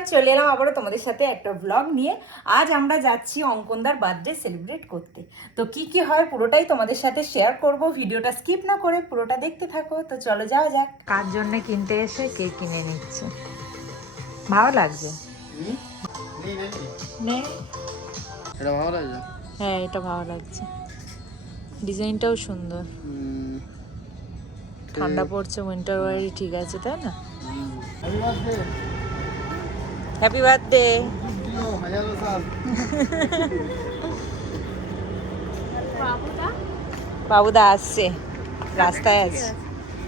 Everyone, চলে এলাম আবারও তোমাদের সাথে একটা ব্লগ নিয়ে। আজ আমরা যাচ্ছি অঙ্কনদার বার্থডে সেলিব্রেট করতে। তো কি কি হয় পুরোটাই তোমাদের সাথে শেয়ার করব, ভিডিওটা স্কিপ না করে পুরোটা দেখতে থাকো। তো চলো যাওয়া যাক। কার জন্য কিনতে এসে কেক কিনে নিচ্ছে, ভালো লাগছে। এটা ভালো লাগছে। হ্যাঁ, এটা ভালো লাগছে, ডিজাইনটাও সুন্দর। ঠান্ডা পড়ছে, উইন্টার ওয়ারই ঠিক আছে, তাই না? Happy birthday. বাবুদা আসছে, রাস্তায় আছে,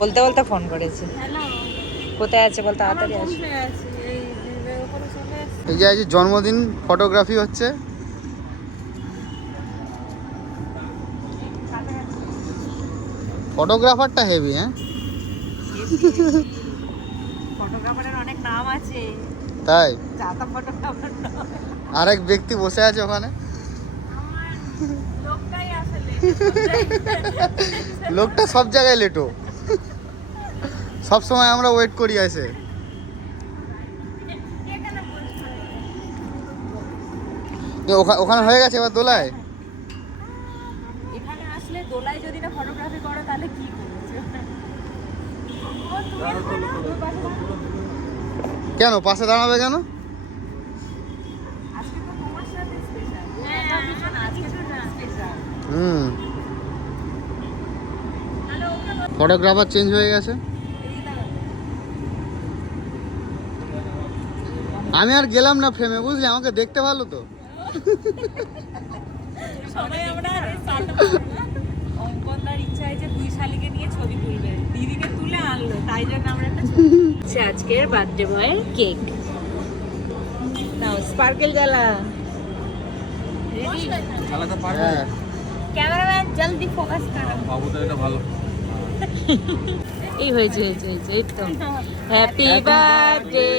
বলতে বলতে ফোন করেছে। কোথায় আছে বল, তাড়াতাড়ি আসে। এই যে আজ জন্মদিন ফটোগ্রাফি হচ্ছে। ফটোগ্রাফারটা হেভি, হ্যাঁ ফটোগ্রাফারের অনেক নাম আছে, তাই চাতা ফটোগ্রাফার আরেক ব্যক্তি বসে আছে ওখানে। লোকটা সব জায়গায় লেটো, সব সময় আমরা ওয়েট করি আছে। ওখানে হয়ে গেছে, এবার দোলায়। এখানে আসলে দোলায় যদি না ফটোগ্রাফি করো তাহলে কি করছো? কেন পাশে দাঁড়াবে কেন? আজকে তো তোমার সাথে স্পেশাল। হ্যাঁ, আজকে তো স্পেশাল। ফটোগ্রাফার চেঞ্জ হয়ে গেছে। আমি আর গেলাম না ফ্রেমে, বুঝলি, আমাকে দেখতে ভালো তো। সবাই আমরা অঙ্কনদার ইচ্ছা হয়েছে 2 শালিকে নিয়ে ছবি তুলবে, দিদিকে তুলে আনলো, তাই জন্য আমরা একটা ছবি। আজকের বার্থডে বয়ের কেক নাও, স্পার্কেল জ্বালা। রেডি? চালাতে পারবে? ক্যামেরাম্যান জলদি ফোকাস করো। বাবু তো এটা ভালো। এই হয়েছে হয়েছে হয়েছে, এই তো। Happy birthday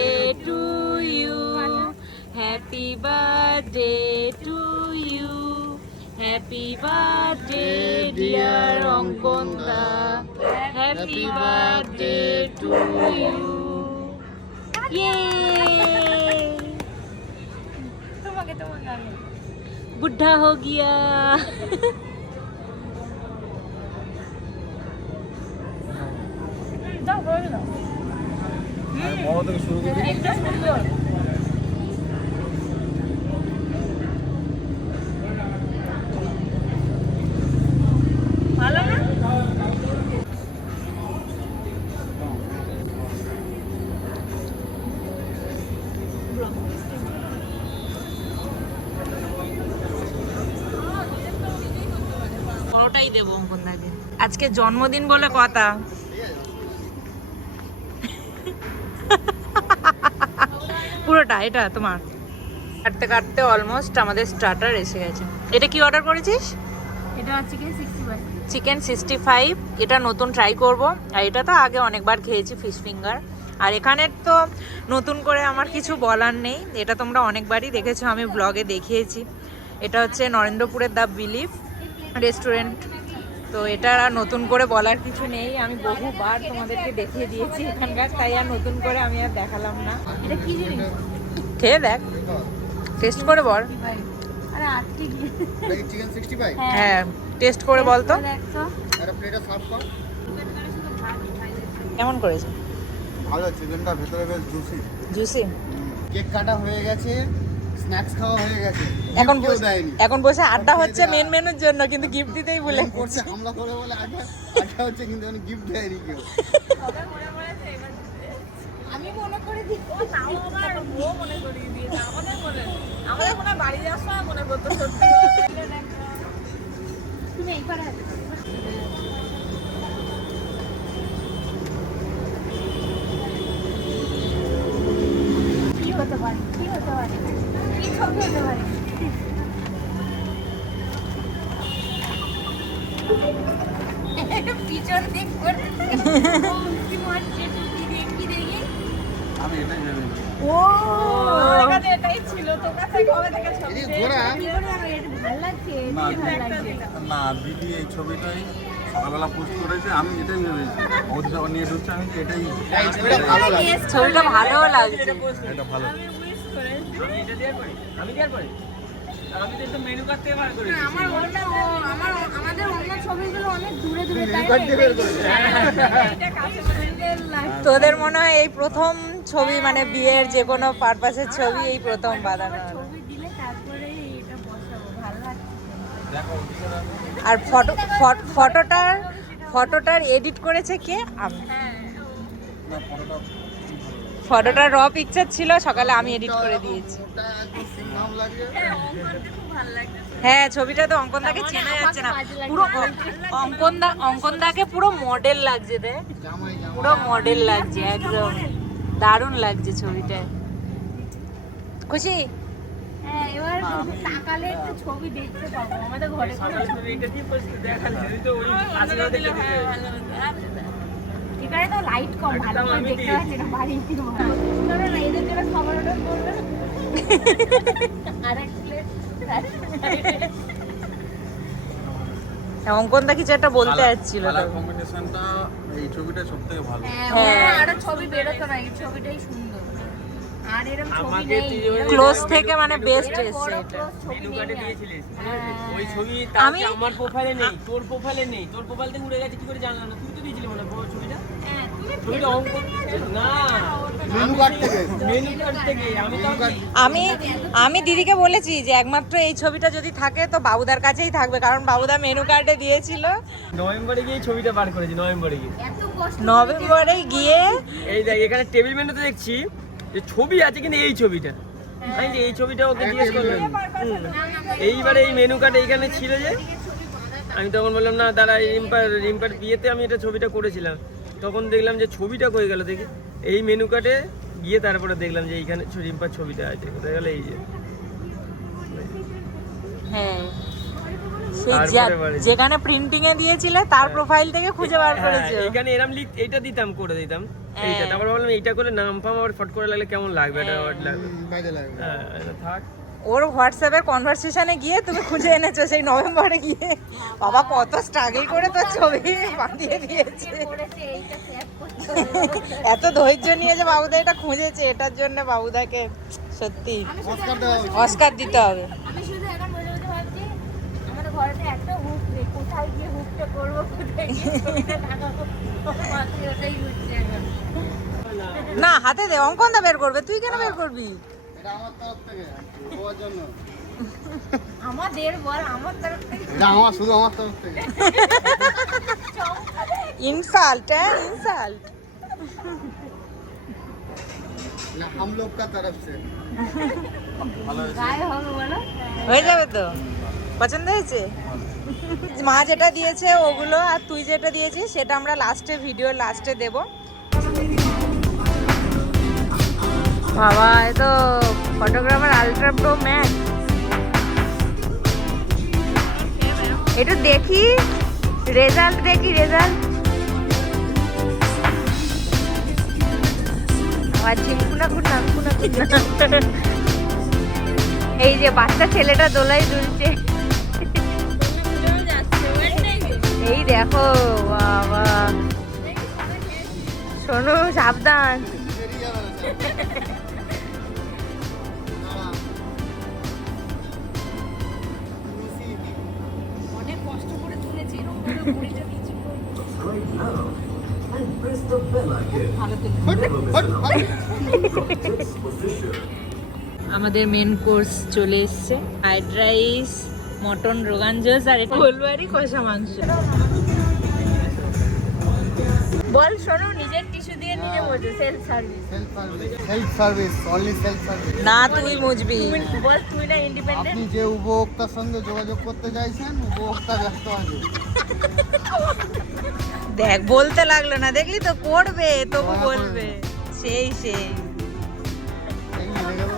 to you, happy birthday to you, happy birthday dear অঙ্কনদা, হ্যাপি বার্থডে টু ইউ। ইয়ে তোমাকে তোমাকে বুদ্ধা हो गया। দাও বল দাও। বড় থেকে শুরু করি। একটা সুন্দর। ভালো না? বড়টাই দেবো অঙ্কনদাকে, আজকে জন্মদিন বলে কথা। পুরোটা এটা তোমার। কাটতে কাটতে অলমোস্ট আমাদের স্টার্টার এসে গেছে। এটা কি অর্ডার করেছিস? এটা চিকেন 65। এটা নতুন ট্রাই করব। আর এটা তো আগে অনেকবার খেয়েছি, ফিশ ফিঙ্গার। আর এখানের তো নতুন করে আমার কিছু বলার নেই, এটা তোমরা অনেকবারই দেখেছো, আমি ব্লগে দেখিয়েছি। এটা হচ্ছে নরেন্দ্রপুরের দ্য বিলিভ রেস্টুরেন্ট। তো এটা আর নতুন করে বলার কিছু নেই, আমি বহুবার তোমাদেরকে দেখিয়ে দিয়েছি এখানকার, তাই আর নতুন করে আমি আর দেখালাম না। এটা কি জিনিস? খেয়ে দেখ, টেস্ট করে বল। আরে আটকে গিয়ে। এটা কি চিকেন 65? হ্যাঁ, টেস্ট করে বল তো দেখছো? একটা প্লেটে সার্ভ কর। কেমন করেছে। ভালো, চিকেনটা ভেতরে বেশ জুসি। জুসি। কেক কাটা হয়ে গেছে, স্ন্যাক্স খাওয়া হয়ে গেছে, এখন কেউ দেয়নি। এখন বসে আড্ডা হচ্ছে মেন মেনুর জন্য, কিন্তু গিফট দিতেই ভুলে Main করছে হামলা করে বলে আড্ডা আড্ডা হচ্ছে, কিন্তু গিফট দেয়নি কেউ। আমি মনে করে দিই, ও তাও আবার ও মনে করিয়ে দিয়েছে, আমাদের মনে হয় বাড়ি যাওয়ার সময় মনে করতো সত্যি। তুমি এই পারে আছো। কি হতে পারে? কি হতে পারে? কি ছবি হতে পারে? পিছন দিক করে কি মারছে? কি দেখি দেখি। আমি এটাই ভেবে ও আমার কাছে এটাই ছিল, তোর কাছে কবে থেকে ছবি এই ঘোড়া কি করে আমার এটা ভালো লাগছে? না, এটা ভালো লাগছে। না দিদি এই ছবিটাই সকালবেলা পোস্ট করেছে, আমি এটাই ভেবেছি ওদের সব নিয়ে ঢুকছে, আমি যে এটাই ভালো লাগে। ছবিটা ভালোও লাগছে। এটা ভালো। আমাদের অন্য ছবিগুলো অনেক দূরে দূরে, তাই Menu card দিয়ে বের করেছে। এটা কাছে সুন্দর লাগছে। তোদের মনে হয় এই প্রথম ছবি, মানে বিয়ের যে কোনো পারপাসের ছবি এই প্রথম বাঁধানো হলো। ছবি দিলে তারপরে এটা বসাবো, ভালো লাগছে। আর ফটোটার এডিট করেছে কে? আমি। ফটোটার র পিকচার ছিল, সকালে আমি এডিট করে দিয়েছি। ওটা একদম সিংহাম লাগে। হ্যাঁ, ছবিটা তো অঙ্কনদাকে চেনা যাচ্ছে না, পুরো অঙ্কনদাকে পুরো মডেল লাগছে, দেখ জামাই জামাই। পুরো মডেল লাগছে, একদম দারুণ লাগছে ছবিটায়। খুশি? হ্যাঁ, এবার তাকালে একটু ছবি দেখতে পাবো। আমাদের ঘরে কোনো ছবি এখানে তো লাইট কম, ভালো করে দেখতে পাচ্ছি না, বাড়ি ফিরবো। চলো না, এদের জন্য খাবার অর্ডার করবে। আরেক প্লেট। অঙ্কনদা কিছু একটা বলতে যাচ্ছিল কালার তো। কম্বিনেশনটা এই ছবিটা সবথেকে ভালো। হ্যাঁ, আরো ছবি বেরোতো না, এই ছবিটাই সুন্দর। আর এরকম ছবি নেই। ক্লোজ থেকে মানে বেস্ট এরা এসছে বড় এটা। close ছবি মেনু নেই কার্ডে আর। দিয়েছিলিস হ্যাঁ। ওই ছবি আমি- তাহলে আমার প্রোফাইলে নেই, তোর প্রোফাইলে নেই, তোর প্রোফাইল থেকে উড়ে গেছে কি করে জানলাম না? তুই তো দিয়েছিলি মনে হয় ছবিটা, হ্যাঁ, তুমি ছবিটা অঙ্ক না মেনু কার্ড থেকে। মেনু কার্ড থেকে আমি তো আমি দিদিকে বলেছি যে একমাত্র এই ছবিটা যদি থাকে তো বাবুদার কাছেই থাকবে, কারণ বাবুদা মেনু কার্ডে দিয়েছিল। নভেম্বরে গিয়ে এই ছবিটা বার করেছি, নভেম্বরে গিয়ে। এত কষ্ট নভেম্বরে গিয়ে এই দেখ এখানে টেবিল মেনুতে দেখছি যে ছবি আছে, কিন্তু এই ছবিটা আমি যে এই ছবিটা ওকে জিজ্ঞেস করলাম। এইবারে এই মেনু কার্ড এইখানে ছিল যে, আমি তখন বললাম না দাঁড়া, রিম্পার বিয়েতে আমি এটা ছবিটা করেছিলাম, তখন দেখলাম যে ছবিটা কই গেল দেখি, এই মেনু কার্ডে গিয়ে তারপরে দেখলাম যে এইখানে রিম্পার ছবিটা আছে, কোথায় গেল? এই যে হ্যাঁ, সেই তারপরে বাড়ি। যেখানে প্রিন্টিং এ দিয়েছিলে তার প্রোফাইল থেকে খুঁজে বার হ্যাঁ, করেছো। এইখানে এরম লিখ এইটা দিতাম, করে দিতাম এইটা, হ্যাঁ। তারপর বললাম এইটা করে নাম ফাম আবার ফট করে লাগলে কেমন লাগবে, এটা আবার লাগবে। কাজে লাগবে। হ্যাঁ, এটা থাক। ওর হোয়াটসঅ্যাপের কনভারসেশনে গিয়ে তুমি খুঁজে এনেছো সেই নভেম্বরে গিয়ে। বাবা কত স্ট্রাগল করে তোর ছবি বাঁধিয়ে দিয়েছে, করেছে, এইটা সেভ করতে। এত ধৈর্য নিয়ে যে বাবুদা এটা খুঁজেছে, এটার জন্য বাবুদাকে সত্যি অস্কার দেওয়া উচিত। অস্কার দিতে হবে। আমি শুধু এখন বসে বসে ভাবছি আমাদের ঘরেতে একটা হুক নেই, কোথায় গিয়ে হুকটা করবো, কোথায় গিয়ে ছবিটা লাগাবো, মাথায় ওটাই ঘুরছে এখন। না, হাতে দে, অঙ্কনদা বের করবে, তুই কেন বের করবি? এটা আমার তরফ থেকে তোমার জন্য। আমাদের বল, আমার তরফ থেকে এটা আমার, শুধু আমার তরফ থেকে। ইনসাল্ট, হ্যাঁ ইনসাল্ট। না, हम लोग का तरफ से। গায়ে হবে বলো। হয়ে যাবে তো? পছন্দ হয়েছে? মা যেটা দিয়েছে ওগুলো, আর তুই যেটা দিয়েছিস সেটা আমরা লাস্টে, ভিডিওর লাস্টে দেব। বাবা, এ তো ফটোগ্রাফার আলট্রা প্রো ম্যাক্স। একটু দেখি রেজাল্ট, রেজাল্ট। আর চিনকুনা কুনা কুনা কুনা। এই যে বাচ্চা ছেলেটা দোলায় দুলছে, এই দেখো বাবা। শোনো, সাবধান। বেরিয়ে যাবে না, দাঁড়া। খুশি। অনেক কষ্ট করে তুলেছি, এরকম করে ঘুড়িটা নিচে হট, হট, হট। আমাদের মেন কোর্স চলে এসছে, ফ্রাইড রাইস, মটন রোগান জোস আর গোলবাড়ি কষা মাংস। বল শোনো, নিজের টিস্যু দিয়ে নিজে Mojo, self service. Self service, only self service. না, তুই মুজবি। বল তুই না ইন্ডিপেন্ডেন্ট। আপনি যে উপভোক্তার সঙ্গে যোগাযোগ করতে চাইছেন, উপভোক্তা ব্যস্ত আছে। দেখ, বলতে লাগলো না, দেখলি তো, করবে তবু বলবে। সেই সেই এই মিলে গেল।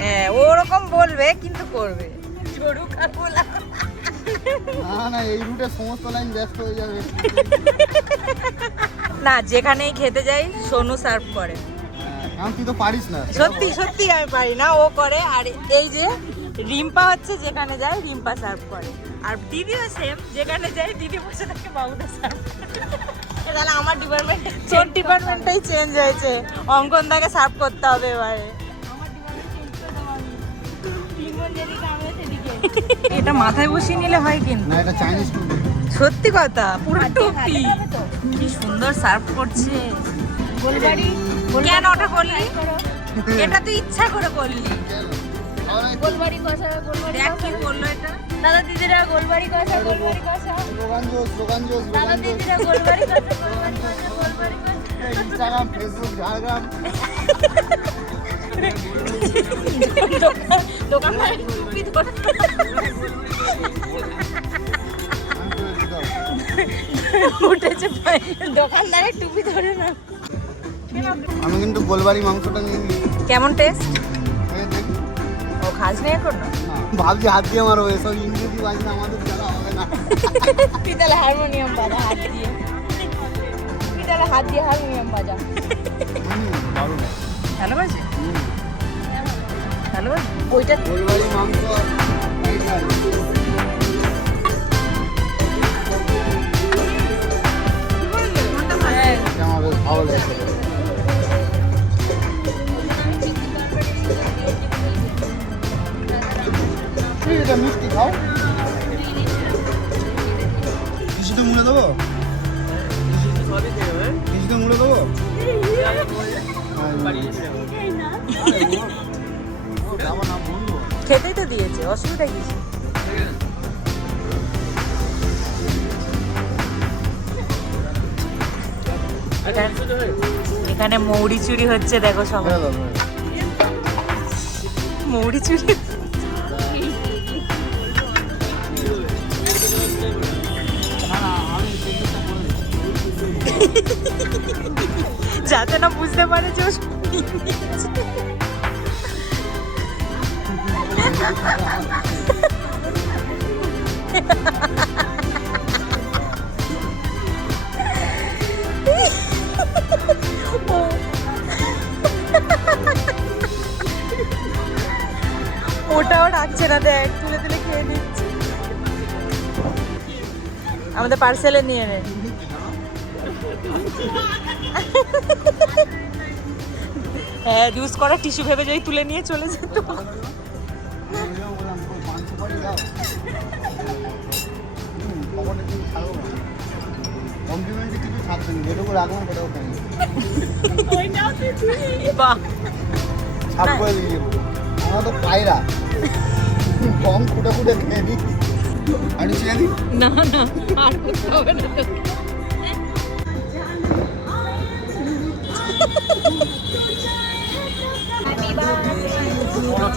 হ্যাঁ, ওরকম বলবে কিন্তু করবে। গরু কাকুলা। না না, এই রুটে সমস্ত লাইন ব্যস্ত হয়ে যাবে। না, যেখানেই খেতে যাই সোনু সার্ভ করে। কারণ তুই তো পারিস না। সত্যি সত্যি আমি পারি না, ও করে। আর এই যে রিম্পা হচ্ছে যেখানে যায় রিম্পা সার্ভ করে, আর দিদিও সেম, যেখানে যায় দিদি বসে থাকে বাবুদা সার্ভ। তাহলে আমার ডিপার্টমেন্ট তোর ডিপার্টমেন্টটাই চেঞ্জ হয়েছে, অঙ্কন দাকে সার্ভ করতে হবে এবারে। আমার ডিপার্টমেন্ট চেঞ্জ করে দেবো আমি। লিমন যেদিকে আমিও সেদিকে। এটা মাথায় বসিয়ে নিলে হয় কিন্তু, না এটা চাইনিজ ফুড। সত্যি কথা, পুরো টুপি। হাতে খাবে তো? কি সুন্দর সার্ভ করছে। গোলবাড়ি কেন ওটা করলি? এটা তুই ইচ্ছা করে করলি। গোলবাড়ি কষা, গোলবাড়ি দেখ কি কষা। করলো এটা। দাদা দিদিরা গোলবাড়ি কষা, গোলবাড়ি কষা। স্লোগান জোস, স্লোগান জোস, দাদা স্লোগান জোস। দিদিরা গোলবাড়ি কষা, গোলবাড়ি কষা, গোলবাড়ি কষা। Instagram, Facebook, Jhargram. দোকানদারের টুপি ধরে উঠেছে ভাই, দোকানদারের টুপি ধরে না। আমি কিন্তু গোলবাড়ি মাংসটা নিয়ে নিই। কেমন টেস্ট? এই দেখি। ও খাস নেই এখন না? ভাবছি হাত দিয়ে মারবো, এসব ইংরেজি বাজনা আমাদের জানা হবে না। পিতলে হারমোনিয়াম বাজা হাত দিয়ে। পিতলে হাত দিয়ে হারমোনিয়াম বাজা। দারুণ। ভালোবাসে? ভালোবাসে? ওইটা গোলবাড়ি মাংস আর fried rice। এটা আমার বেশ ভালো লেগেছে। এই এটা মিষ্টি খাও। কিছুটা মুড়ে দেবো? সবই খেয়ে হবে। কিছুটা মুড়ে দেবো? বাড়ি গেছি এখন। ও যাবো না বন্ধু। খেতেই তো দিয়েছে, অসুবিধা কি? এখানে মৌরি চুরি হচ্ছে, দেখো সবাই মৌরি চুরি। যাতে না বুঝতে পারে যে ও নিয়ে নিয়েছে। ওটাও রাখছে না, দেখ তুলে তুলে খেয়ে নিচ্ছে। আমাদের পার্সেলে নিয়ে নে। হ্যাঁ, ইউজ করা টিস্যু ভেবে যদি তুলে নিয়ে চলে যেত। কমপ্লিমেন্টে কিছু ছাড়ছে না, যেটুকু রাখলাম সেটাও খাই। বাহ, ছাপ করে দিয়ে আমরা তো পায়রা কম ফুটে ফুটে খেয়ে নিই। আমি চেয়ে নিই। না না, আর করতে হবে না তোকে।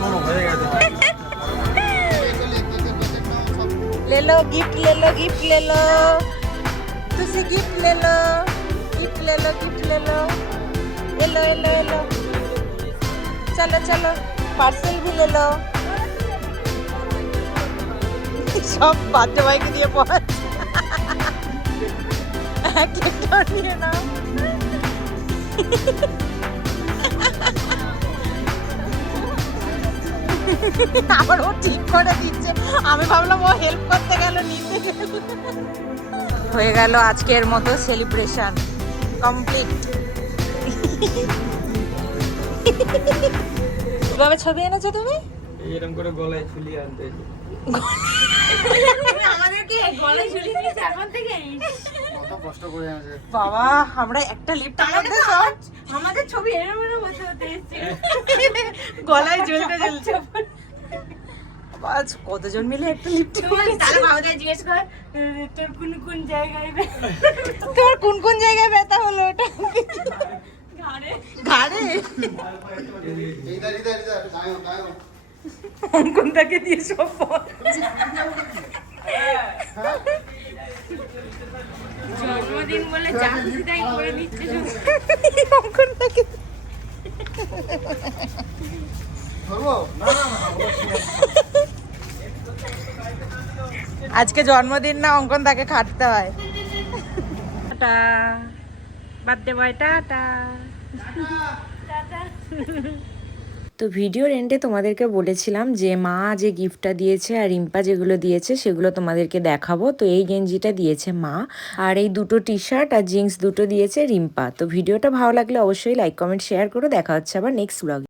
চলো হয়ে গেছে। ले लो गिफ्ट, ले लो गिफ्ट, ले लो तुसी गिफ्ट, ले लो गिफ्ट, ले लो गिफ्ट, ले लो ये लो ये लो ये लो। चलो चलो पार्सल भी ले लो। सब बातें भाई के दिए पहुंच একটা নিয়ে নাও। আবার ও ঠিক করে দিচ্ছে, আমি ভাবলাম ও হেল্প করতে গেল, নিতে গেল। হয়ে গেল আজকের মতো সেলিব্রেশন কমপ্লিট। কিভাবে ছবি এনেছো তুমি? এরকম করে গলায় ঝুলিয়ে আনতে হয়েছে। আমাদেরকে গলায় ঝুলিয়ে দিয়েছে এখন থেকে। কত কষ্ট করে আছে। বাবা, আমরা একটা লিফটের মধ্যে সব আমাদের ছবি এরম এরম হতে হতে এসেছে। গলায় ঝুলতে ঝুলতে। আজ কতজন মিলে একটা লিফটে তাহলে বাবাদের জিজ্ঞেস কর তোর কোন কোন জায়গায় তোর কোন কোন জায়গায় ব্যথা হলো? ওটা ঘাড়ে ঘাড়ে। এইদার এইদার এইদার গায়ো গায়ো। অঙ্কন তাকে দিয়ে সব জন্মদিন বলে যা খুশি তাই করে নিচ্ছে শুধু। অঙ্কন তাকে ধরবো? আজকে জন্মদিন না, অঙ্কন তাকে খাটতে হয়। Tata, birthday boy, tata. তো ভিডিওর এন্ডে তোমাদেরকে বলেছিলাম যে মা যে গিফটটা দিয়েছে আর রিম্পা যেগুলো দিয়েছে সেগুলো তোমাদেরকে দেখাবো। তো এই গেঞ্জিটা দিয়েছে মা, আর এই দুটো টি শার্ট আর জিন্স দুটো দিয়েছে রিম্পা। তো ভিডিওটা ভালো লাগলে অবশ্যই লাইক কমেন্ট শেয়ার করো। দেখা হচ্ছে আবার নেক্সট ব্লগে।